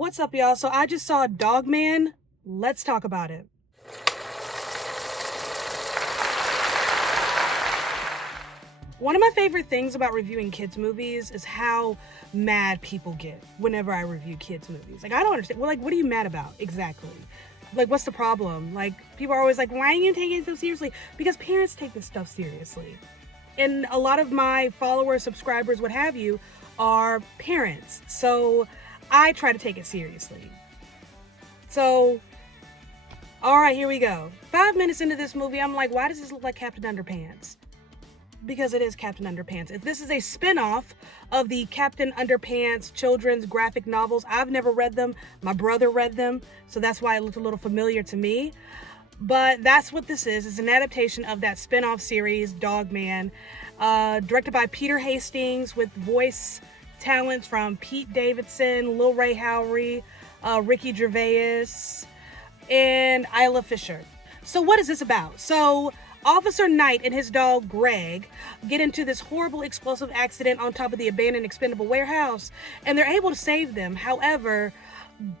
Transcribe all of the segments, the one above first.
What's up, y'all? So I just saw Dog Man. Let's talk about it. One of my favorite things about reviewing kids movies is how mad people get whenever I review kids movies. Like, I don't understand. Well, like, what are you mad about exactly? Like, what's the problem? Like, people are always like, why are you taking it so seriously? Because parents take this stuff seriously. And a lot of my followers, subscribers, what have you, are parents. So I try to take it seriously. So, all right, here we go. 5 minutes into this movie, I'm like, why does this look like Captain Underpants? Because it is Captain Underpants. If this is a spin-off of the Captain Underpants children's graphic novels, I've never read them. My brother read them, so that's why it looked a little familiar to me. But that's what this is. It's an adaptation of that spin-off series, Dog Man, directed by Peter Hastings, with voice talents from Pete Davidson, Lil Ray Howery, Ricky Gervais, and Isla Fisher. So what is this about? So Officer Knight and his dog Greg get into this horrible explosive accident on top of the abandoned expendable warehouse, and they're able to save them. However,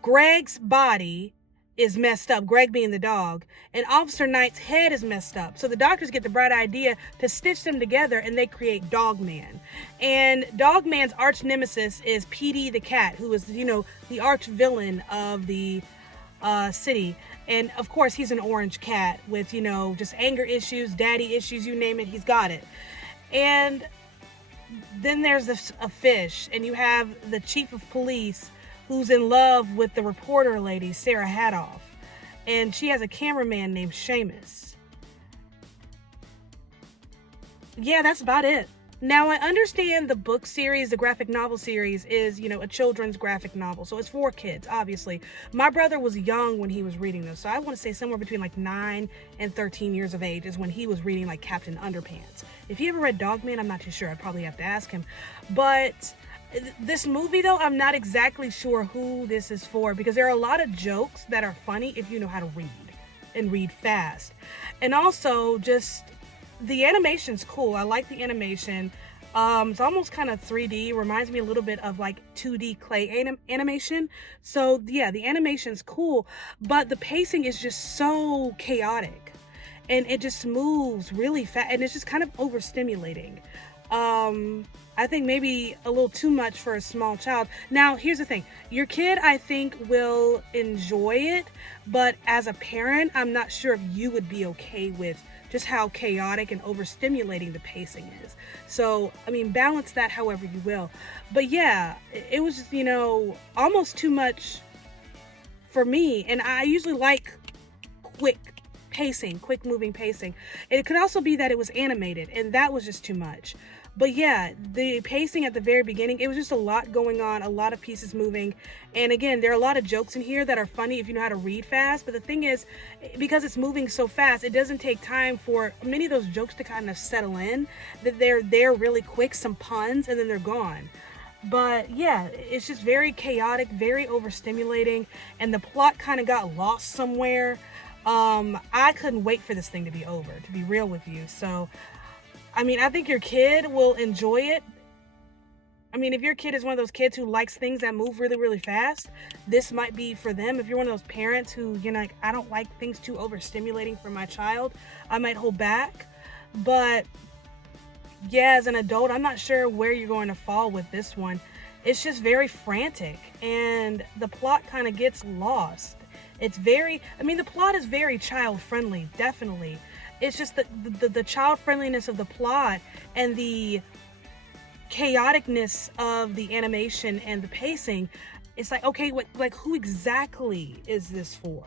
Greg's body is messed up, Greg being the dog, and Officer Knight's head is messed up. So the doctors get the bright idea to stitch them together, and they create Dog Man. And Dog Man's arch nemesis is Petey the cat, who is, the arch villain of the city. And of course, he's an orange cat with, just anger issues, daddy issues, you name it, he's got it. And then there's a fish, and you have the chief of police who's in love with the reporter lady, Sarah Hadoff. And she has a cameraman named Seamus. Yeah, that's about it. Now, I understand the book series, the graphic novel series is, a children's graphic novel. So it's for kids, obviously. My brother was young when he was reading those. So I want to say somewhere between 9 and 13 years of age is when he was reading Captain Underpants. If he ever read Dog Man, I'm not too sure. I'd probably have to ask him. But this movie, though, I'm not exactly sure who this is for, because there are a lot of jokes that are funny if you know how to read and read fast. And also, just the animation's cool. I like the animation. It's almost kind of 3D. Reminds me a little bit of 2D clay animation. So yeah, the animation's cool, but the pacing is just so chaotic, and it just moves really fast, and it's just kind of overstimulating. I think maybe a little too much for a small child. Now, here's the thing. Your kid, I think, will enjoy it, but as a parent, I'm not sure if you would be okay with just how chaotic and overstimulating the pacing is. So, balance that however you will. But yeah, it was just, almost too much for me. And I usually like quick moving pacing. And it could also be that it was animated, and that was just too much. But yeah, the pacing at the very beginning, it was just a lot going on, a lot of pieces moving. And again, there are a lot of jokes in here that are funny if you know how to read fast. But the thing is, because it's moving so fast, it doesn't take time for many of those jokes to kind of settle in. That they're there really quick, some puns, and then they're gone. But yeah, it's just very chaotic, very overstimulating, and the plot kind of got lost somewhere. I couldn't wait for this thing to be over, to be real with you. So I think your kid will enjoy it. If your kid is one of those kids who likes things that move really, really fast, this might be for them. If you're one of those parents who, I don't like things too overstimulating for my child, I might hold back. But yeah, as an adult, I'm not sure where you're going to fall with this one. It's just very frantic, and the plot kind of gets lost. It's very, the plot is very child-friendly, definitely. It's just the child-friendliness of the plot and the chaoticness of the animation and the pacing. It's okay, who exactly is this for?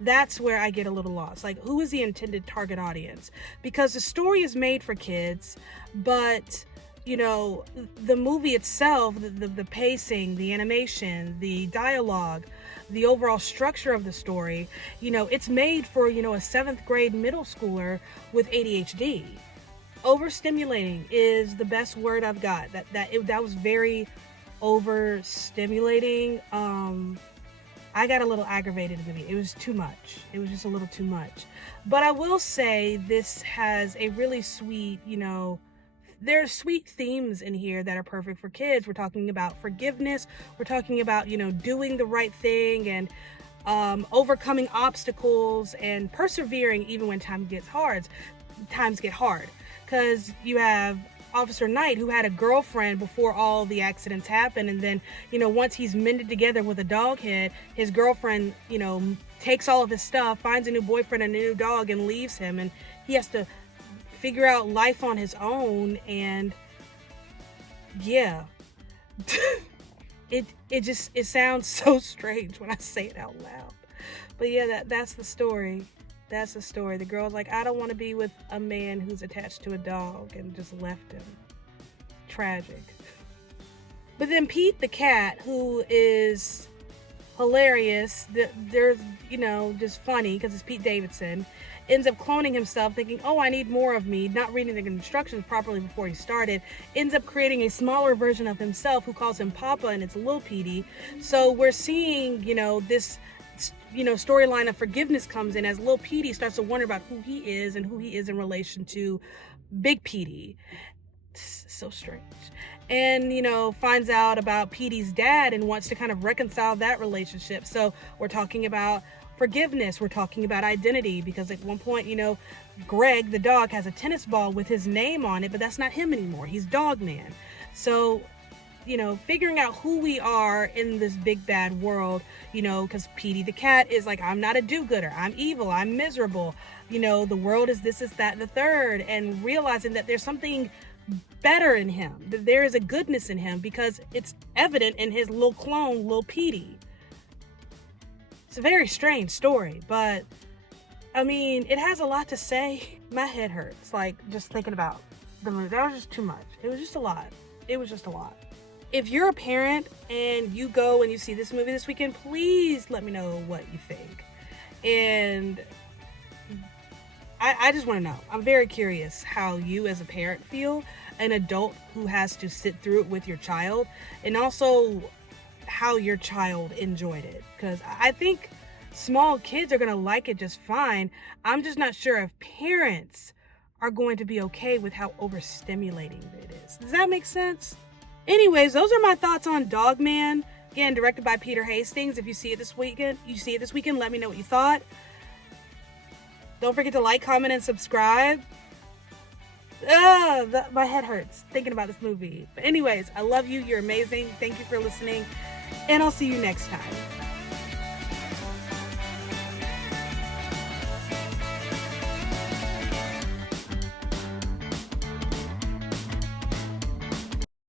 That's where I get a little lost. Who is the intended target audience? Because the story is made for kids, but the movie itself, the pacing, the animation, the dialogue, the overall structure of the story, it's made for, a 7th grade middle schooler with ADHD. Overstimulating is the best word I've got. That was very overstimulating. I got a little aggravated with it. It was too much. It was just a little too much. But I will say this has a really sweet, There are sweet themes in here that are perfect for kids. We're talking about forgiveness. We're talking about, doing the right thing and overcoming obstacles and persevering even when times get hard. Because you have Officer Knight, who had a girlfriend before all the accidents happened, and then, once he's mended together with a dog head, his girlfriend, takes all of his stuff, finds a new boyfriend and a new dog, and leaves him, and he has to figure out life on his own. And yeah. it sounds so strange when I say it out loud, but yeah, that's the story. That's the story. The girl's like, I don't want to be with a man who's attached to a dog, and just left him. Tragic. But then Pete the cat, who is hilarious, there's, just funny because it's Pete Davidson, ends up cloning himself, thinking, oh, I need more of me, not reading the instructions properly before he started, ends up creating a smaller version of himself who calls him Papa, and it's Lil Petey. So we're seeing, this storyline of forgiveness comes in as Lil Petey starts to wonder about who he is and who he is in relation to Big Petey. So strange. And, finds out about Petey's dad and wants to kind of reconcile that relationship. So we're talking about forgiveness. We're talking about identity, because at one point, Greg, the dog, has a tennis ball with his name on it, but that's not him anymore. He's Dog Man. So, figuring out who we are in this big bad world, because Petey the cat is like, I'm not a do-gooder. I'm evil. I'm miserable. The world is this, is that, and the third. And realizing that there's something better in him, that there is a goodness in him, because it's evident in his little clone, Lil Petey. It's a very strange story, but it has a lot to say. My head hurts, like, just thinking about the movie. That was just too much. It was just a lot. If you're a parent and you go and you see this movie this weekend, please let me know what you think. And I just want to know. I'm very curious how you as a parent feel, an adult who has to sit through it with your child, and also how your child enjoyed it. Because I think small kids are going to like it just fine. I'm just not sure if parents are going to be okay with how overstimulating it is. Does that make sense? Anyways, those are my thoughts on Dog Man. Again, directed by Peter Hastings. If you see it this weekend, let me know what you thought. Don't forget to like, comment, and subscribe. My head hurts thinking about this movie. But anyways, I love you. You're amazing. Thank you for listening. And I'll see you next time.